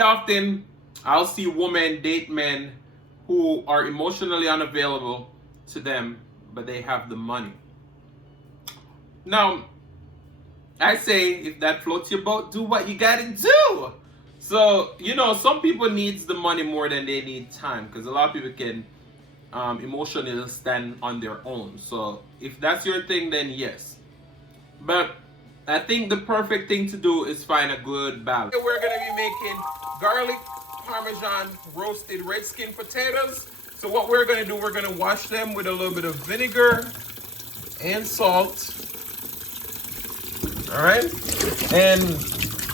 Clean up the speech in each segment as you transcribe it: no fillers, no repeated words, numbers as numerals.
Often I'll see women date men who are emotionally unavailable to them, but they have the money. Now, I say if that floats your boat, do what you gotta do. So, some people needs the money more than they need time, because a lot of people can emotionally stand on their own. So if that's your thing, then yes. But I think the perfect thing to do is find a good balance. We're gonna be making garlic parmesan roasted red skin potatoes. So what we're gonna do, we're gonna wash them with a little bit of vinegar and salt. All right, and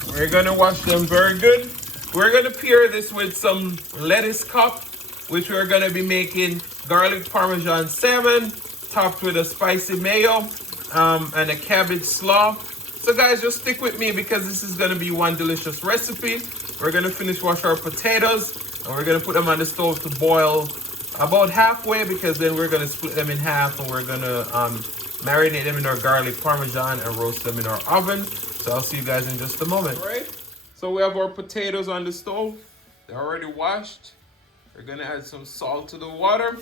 we're gonna wash them very good. We're gonna pair this with some lettuce cup, which we're gonna be making garlic parmesan salmon topped with a spicy mayo and a cabbage slaw. So guys, just stick with me because this is gonna be one delicious recipe. We're gonna finish wash our potatoes and we're gonna put them on the stove to boil about halfway, because then we're gonna split them in half and we're gonna marinate them in our garlic parmesan and roast them in our oven. So I'll see you guys in just a moment. All right, so we have our potatoes on the stove. They're already washed. We're gonna add some salt to the water.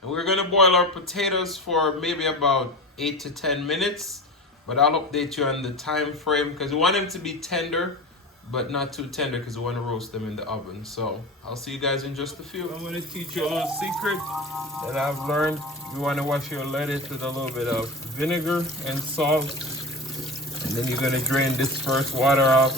And we're gonna boil our potatoes for maybe about 8 to 10 minutes. But I'll update you on the time frame because we want them to be tender, but not too tender because we want to roast them in the oven. So I'll see you guys in just a few. I'm gonna teach you a little secret that I've learned. You want to wash your lettuce with a little bit of vinegar and salt. And then you're gonna drain this first water off.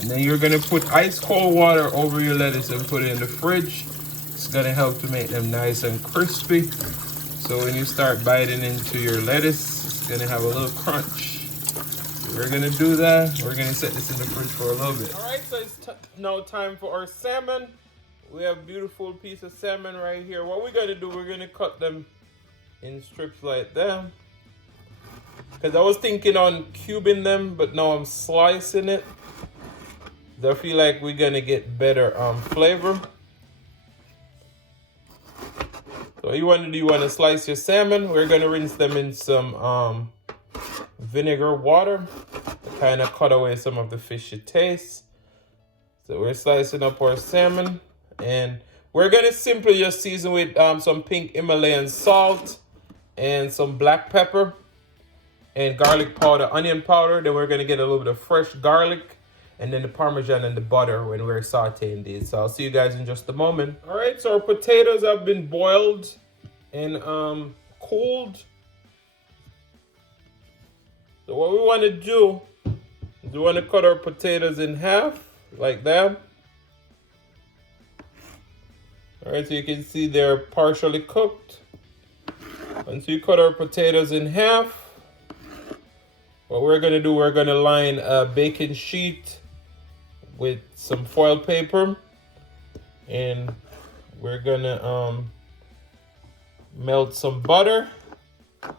And then you're gonna put ice cold water over your lettuce and put it in the fridge. It's gonna help to make them nice and crispy. So when you start biting into your lettuce, it's gonna have a little crunch. So we're gonna do that. We're gonna set this in the fridge for a little bit. All right, so it's now time for our salmon. We have a beautiful piece of salmon right here. What we're gonna do, we're gonna cut them in strips like that. Because I was thinking on cubing them, but now I'm slicing it. I feel like we're gonna get better flavor. So what you want to do, you want to slice your salmon. We're gonna rinse them in some vinegar water to kind of cut away some of the fishy taste. So we're slicing up our salmon, and we're gonna simply just season with some pink Himalayan salt and some black pepper and garlic powder, onion powder. Then we're gonna get a little bit of fresh garlic, and then the parmesan and the butter when we're sauteing these. So I'll see you guys in just a moment. All right, so our potatoes have been boiled and cooled. So what we want to do is we want to cut our potatoes in half like that. All right, so you can see they're partially cooked. Once you cut our potatoes in half, what we're gonna do, we're gonna line a baking sheet with some foil paper, and we're gonna melt some butter,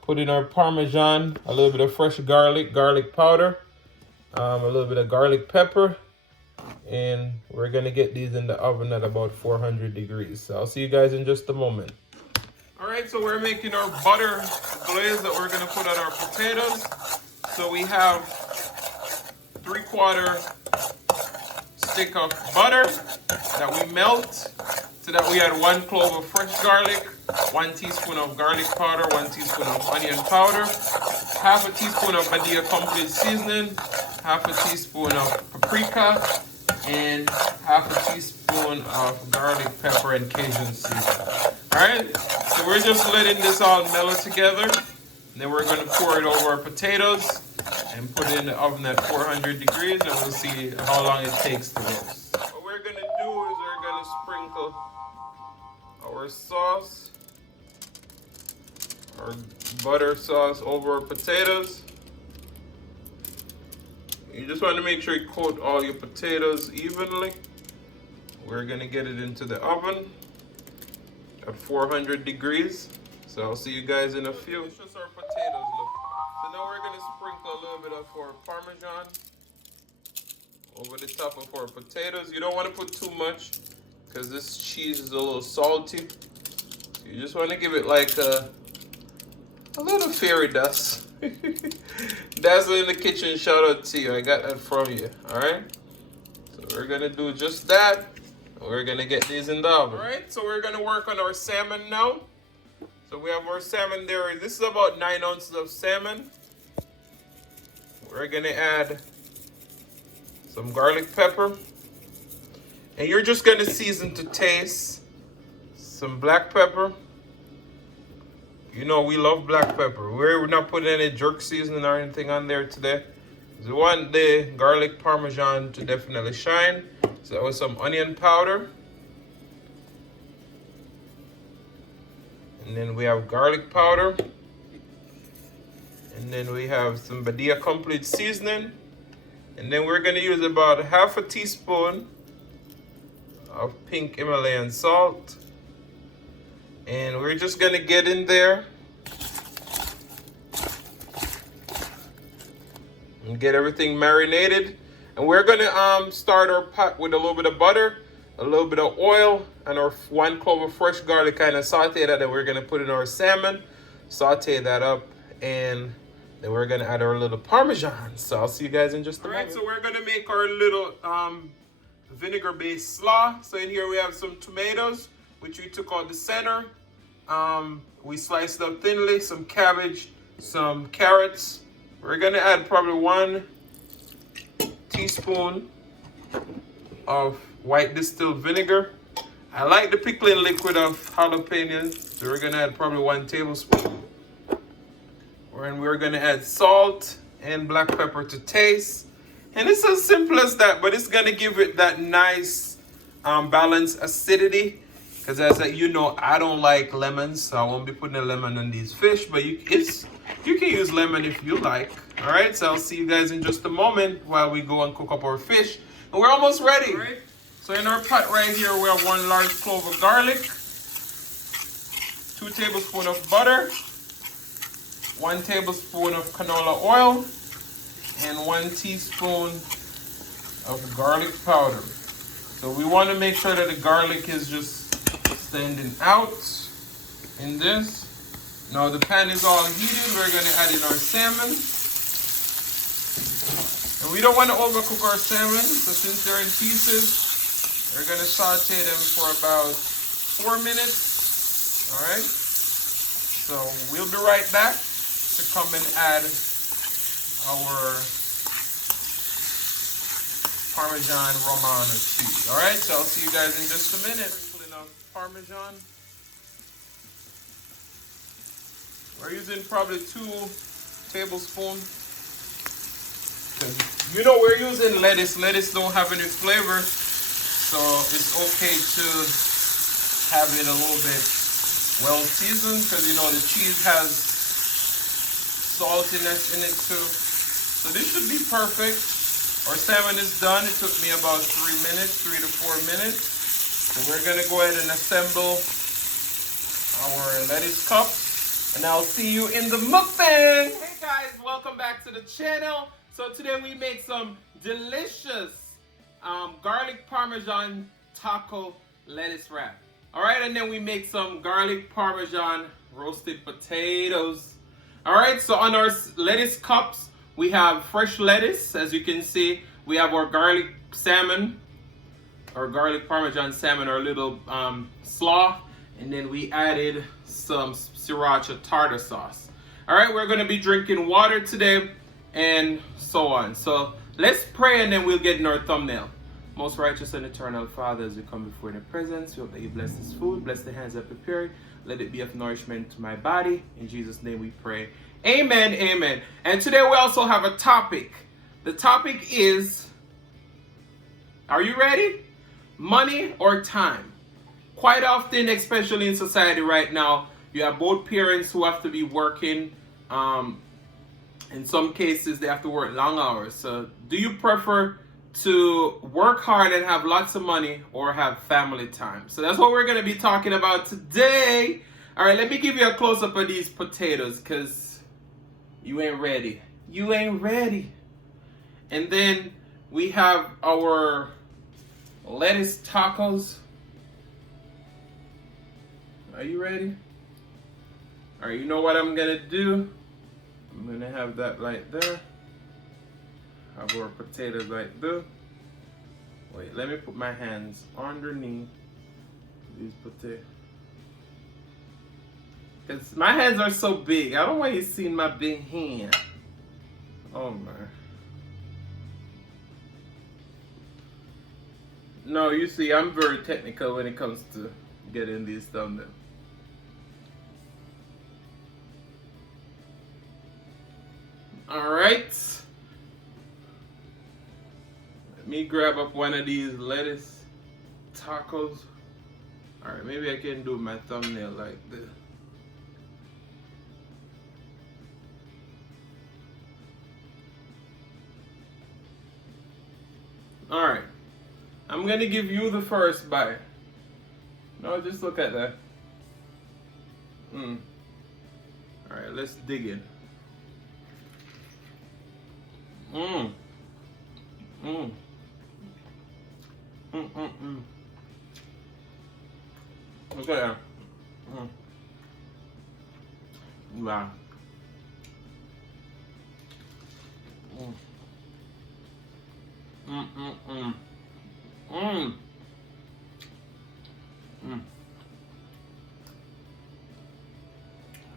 put in our parmesan, a little bit of fresh garlic powder, a little bit of garlic pepper, and we're gonna get these in the oven at about 400 degrees. So I'll see you guys in just a moment. All right, so we're making our butter glaze that we're gonna put on our potatoes. So we have 3/4 stick of butter that we melt. So that we add 1 clove of fresh garlic, 1 teaspoon of garlic powder, 1 teaspoon of onion powder, half a teaspoon of Badia complete seasoning, half a teaspoon of paprika, and half a teaspoon of garlic pepper and Cajun seasoning. All right, so we're just letting this all mellow together. And then we're gonna pour it over our potatoes and put it in the oven at 400 degrees, and we'll see how long it takes to roast. What we're gonna do is we're gonna sprinkle our sauce, our butter sauce over our potatoes. You just want to make sure you coat all your potatoes evenly. We're gonna get it into the oven at 400 degrees. So I'll see you guys in a few. It's just our potatoes look. So now we're gonna sprinkle a little bit of our parmesan over the top of our potatoes. You don't want to put too much because this cheese is a little salty. So you just want to give it like a little fairy dust. Dazzle in the kitchen, shout out to you. I got that from you. All right. So we're gonna do just that. We're gonna get these in the oven. All right, so we're gonna work on our salmon now. So we have our salmon there. This is about 9 ounces of salmon. We're gonna add some garlic pepper. And you're just gonna season to taste. Some black pepper. You know we love black pepper. We're not putting any jerk seasoning or anything on there today. We want the garlic parmesan to definitely shine. So that was some onion powder. And then we have garlic powder. And then we have some Badia Complete seasoning. And then we're gonna use about half a teaspoon of pink Himalayan salt. And we're just gonna get in there and get everything marinated. And we're gonna start our pot with a little bit of butter, a little bit of oil, and our 1 clove of fresh garlic. Kind of saute that, and we're gonna put in our salmon, saute that up, and then we're gonna add our little parmesan. So I'll see you guys in just a moment. All right, so we're gonna make our little vinegar-based slaw. So in here we have some tomatoes, which we took out the center. We sliced up thinly, some cabbage, some carrots. We're gonna add probably 1 teaspoon of white distilled vinegar. I like the pickling liquid of jalapenos, so we're gonna add probably 1 tablespoon. And we're gonna add salt and black pepper to taste. And it's as simple as that, but it's gonna give it that nice balanced acidity. Because as you know, I don't like lemons, so I won't be putting a lemon on these fish, but you can use lemon if you like. All right, so I'll see you guys in just a moment while we go and cook up our fish. And we're almost ready. All right. So in our pot right here, we have 1 large clove of garlic, 2 tablespoons of butter, 1 tablespoon of canola oil, and 1 teaspoon of garlic powder. So we want to make sure that the garlic is just standing out in this. Now the pan is all heated. We're going to add in our salmon. And we don't want to overcook our salmon, so since they're in pieces, we're going to saute them for about 4 minutes. All right. So we'll be right back to come and add our Parmesan Romano cheese. All right. So I'll see you guys in just a minute. Sprinkling of Parmesan. We're using probably 2 tablespoons. You know we're using lettuce. Lettuce don't have any flavor, so it's okay to have it a little bit well seasoned because you know the cheese has saltiness in it too. So this should be perfect. Our salmon is done. It took me about 3 minutes, 3 to 4 minutes. So we're gonna go ahead and assemble our lettuce cups, and I'll see you in the mukbang. Hey guys, welcome back to the channel. So today we make some delicious garlic parmesan taco lettuce wrap. All right, and then we make some garlic parmesan roasted potatoes. All right, so on our lettuce cups, we have fresh lettuce. As you can see, we have our garlic salmon, our garlic parmesan salmon, our little slaw, and then we added some sriracha tartar sauce. All right, we're gonna be drinking water today, and so on. So let's pray and then we'll get in our thumbnail. Most righteous and eternal Father, as we come before your presence, we hope that you bless this food, bless the hands that prepare it, let it be of nourishment to my body. In Jesus' name we pray. Amen, amen. And today we also have a topic. The topic is, are you ready? Money or time? Quite often, especially in society right now, you have both parents who have to be working. In some cases, they have to work long hours. So do you prefer to work hard and have lots of money or have family time? So that's what we're going to be talking about today. All right, let me give you a close-up of these potatoes because you ain't ready. You ain't ready. And then we have our lettuce tacos. Are you ready? All right, you know what I'm going to do? I'm gonna have that right there. Have our potatoes right there. Wait, let me put my hands underneath these potatoes. Because my hands are so big. I don't want you seeing my big hand. Oh my. No, you see, I'm very technical when it comes to getting these done then. Alright. Let me grab up one of these lettuce tacos. Alright, maybe I can do my thumbnail like this. Alright. I'm gonna give you the first bite. No, just look at that. Alright, let's dig in. Look at that. Wow.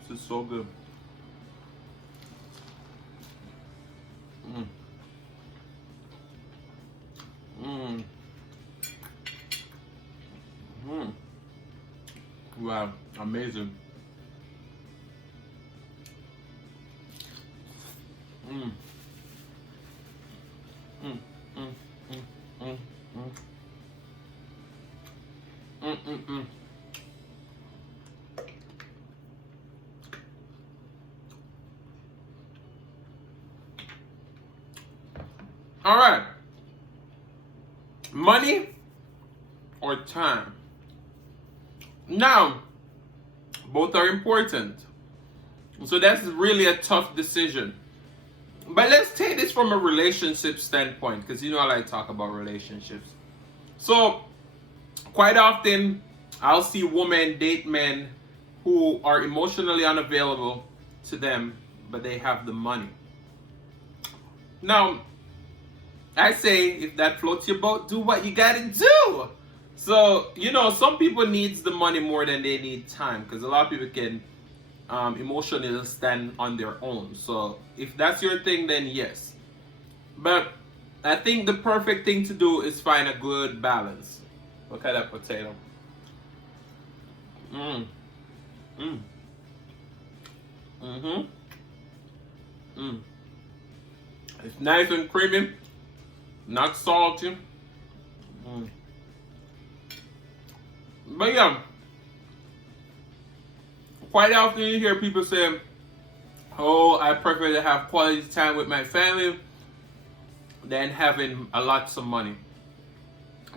This is so good. Wow, amazing. All right. Money or time? Now, both are important. So that's really a tough decision. But let's take this from a relationship standpoint, because you know I like to talk about relationships. So, quite often, I'll see women date men who are emotionally unavailable to them, but they have the money. Now, I say, if that floats your boat, do what you gotta do. So, you know, some people needs the money more than they need time, because a lot of people can emotionally stand on their own. So, if that's your thing, then yes. But I think the perfect thing to do is find a good balance. Look at that potato. It's nice and creamy, not salty. But yeah, quite often you hear people say, oh, I prefer to have quality time with my family than having a lots of money.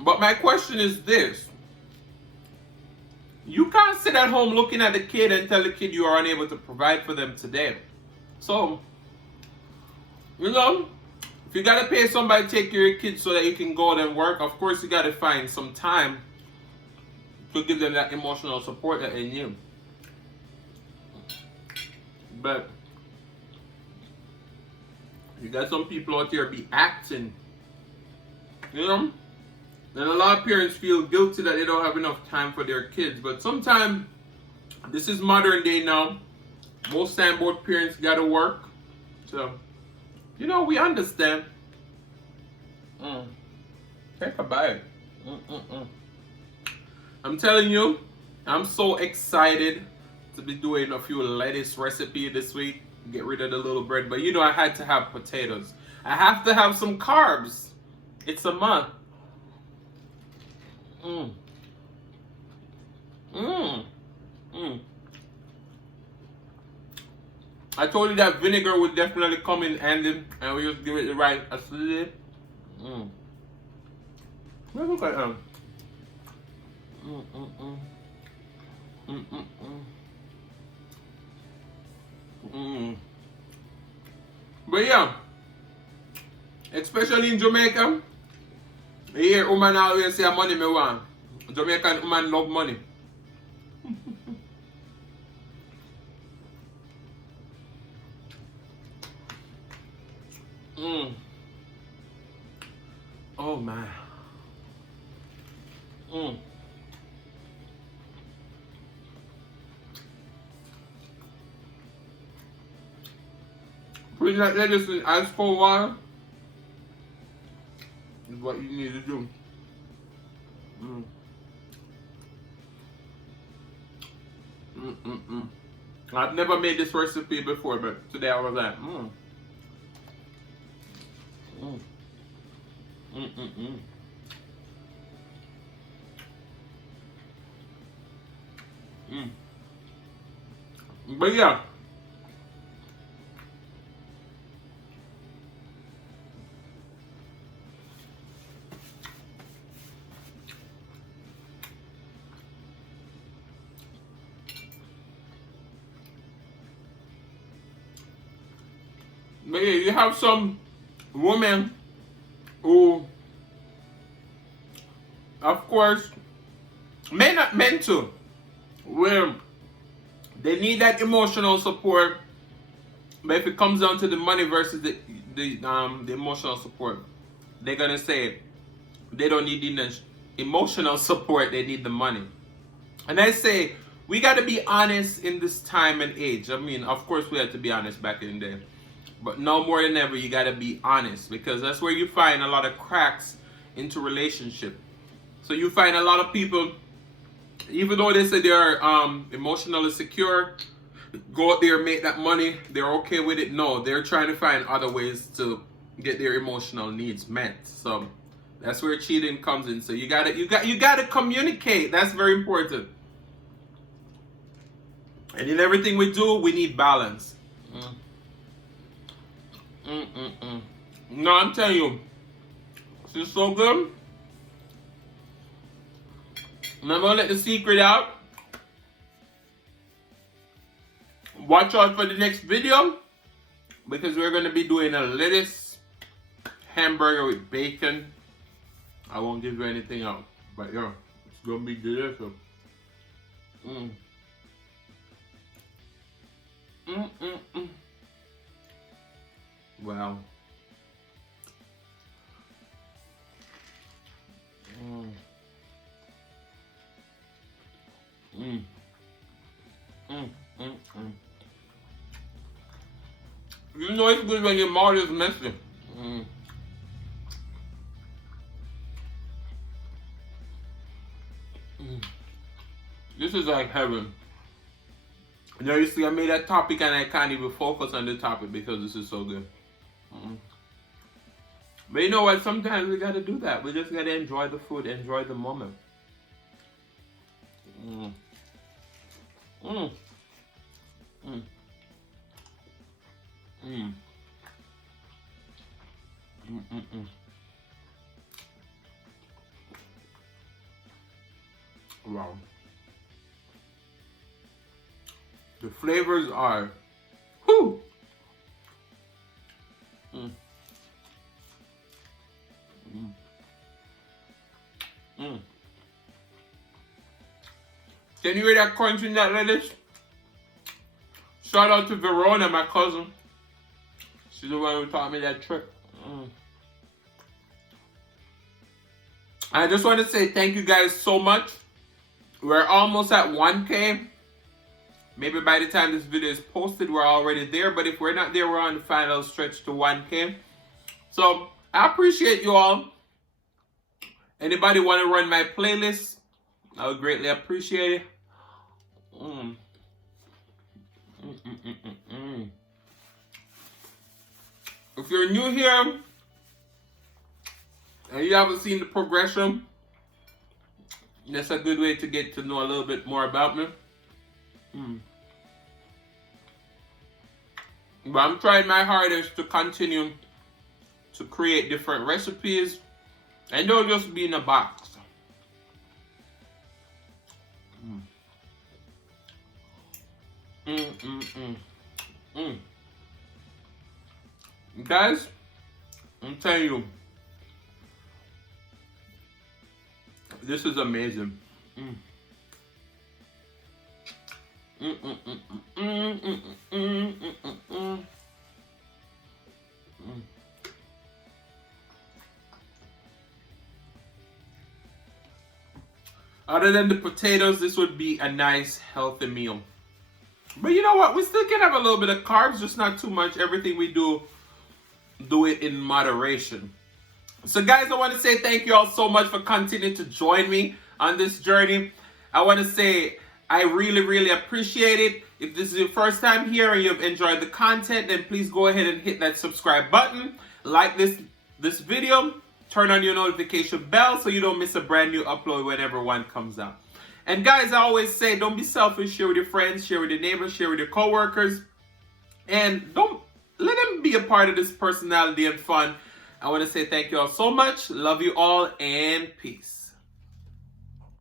But my question is this. You can't sit at home looking at the kid and tell the kid you are unable to provide for them today. So, you know, if you gotta pay somebody to take care of your kids so that you can go out and work, of course you gotta find some time to give them that emotional support that they need. But you got some people out there be acting, you know? And a lot of parents feel guilty that they don't have enough time for their kids. But sometimes, this is modern day now. Most time both parents gotta work. So, you know, we understand. Take a bite. I'm telling you, I'm so excited to be doing a few lettuce recipe this week. Get rid of the little bread. But you know, I had to have potatoes. I have to have some carbs. It's a must. I told you that vinegar would definitely come in handy, and we just give it the right acidity. Look at them. But yeah, especially in Jamaica, you hear woman always say money me want. Jamaican woman love money. Oh man. Mm. Put that lettuce in ice cold water is what you need to do. Mm. I've never made this recipe before, but today I was like, But yeah. But yeah, you have some women who, of course, men not meant to, where they need that emotional support, but if it comes down to the money versus the emotional support, they're gonna say they don't need the emotional support, they need the money. And I say we gotta be honest in this time and age. I mean, of course we had to be honest back in the day. But now more than ever, you gotta be honest, because that's where you find a lot of cracks into relationship. So you find a lot of people, even though they say they are emotionally secure, go out there, make that money, they're okay with it. No, they're trying to find other ways to get their emotional needs met. So that's where cheating comes in. So you gotta communicate. That's very important. And in everything we do, we need balance. No, I'm telling you, this is so good. And I'm gonna let the secret out. Watch out for the next video, because we're gonna be doing a lettuce hamburger with bacon. I won't give you anything else, but yeah, it's gonna be delicious. Wow. You know it's good when your mouth is messy. This is like heaven. You know, you see, I made that topic and I can't even focus on the topic because this is so good. But you know what? Sometimes we gotta do that. We just gotta enjoy the food, enjoy the moment. Wow. The flavors are, whoo. Can you hear that crunch in that lettuce? Shout out to Verona, my cousin. She's the one who taught me that trick. I just want to say thank you guys so much. We're almost at 1K. Maybe by the time this video is posted, we're already there. But if we're not there, we're on the final stretch to 1K. So I appreciate you all. Anybody want to run my playlist? I would greatly appreciate it. If you're new here and you haven't seen the progression, that's a good way to get to know a little bit more about me. But I'm trying my hardest to continue to create different recipes, and don't just be in a box. Guys, I'm telling you, this is amazing. Other than the potatoes, this would be a nice healthy meal. But you know what? We still can have a little bit of carbs, just not too much. Everything we do it in moderation. So guys, I want to say thank you all so much for continuing to join me on this journey. I want to say I really, really appreciate it. If this is your first time here and you've enjoyed the content, then please go ahead and hit that subscribe button. Like this video. Turn on your notification bell so you don't miss a brand new upload whenever one comes out. And guys, I always say, don't be selfish. Share with your friends, share with your neighbors, share with your coworkers. And don't let them be a part of this personality and fun. I want to say thank you all so much. Love you all and peace.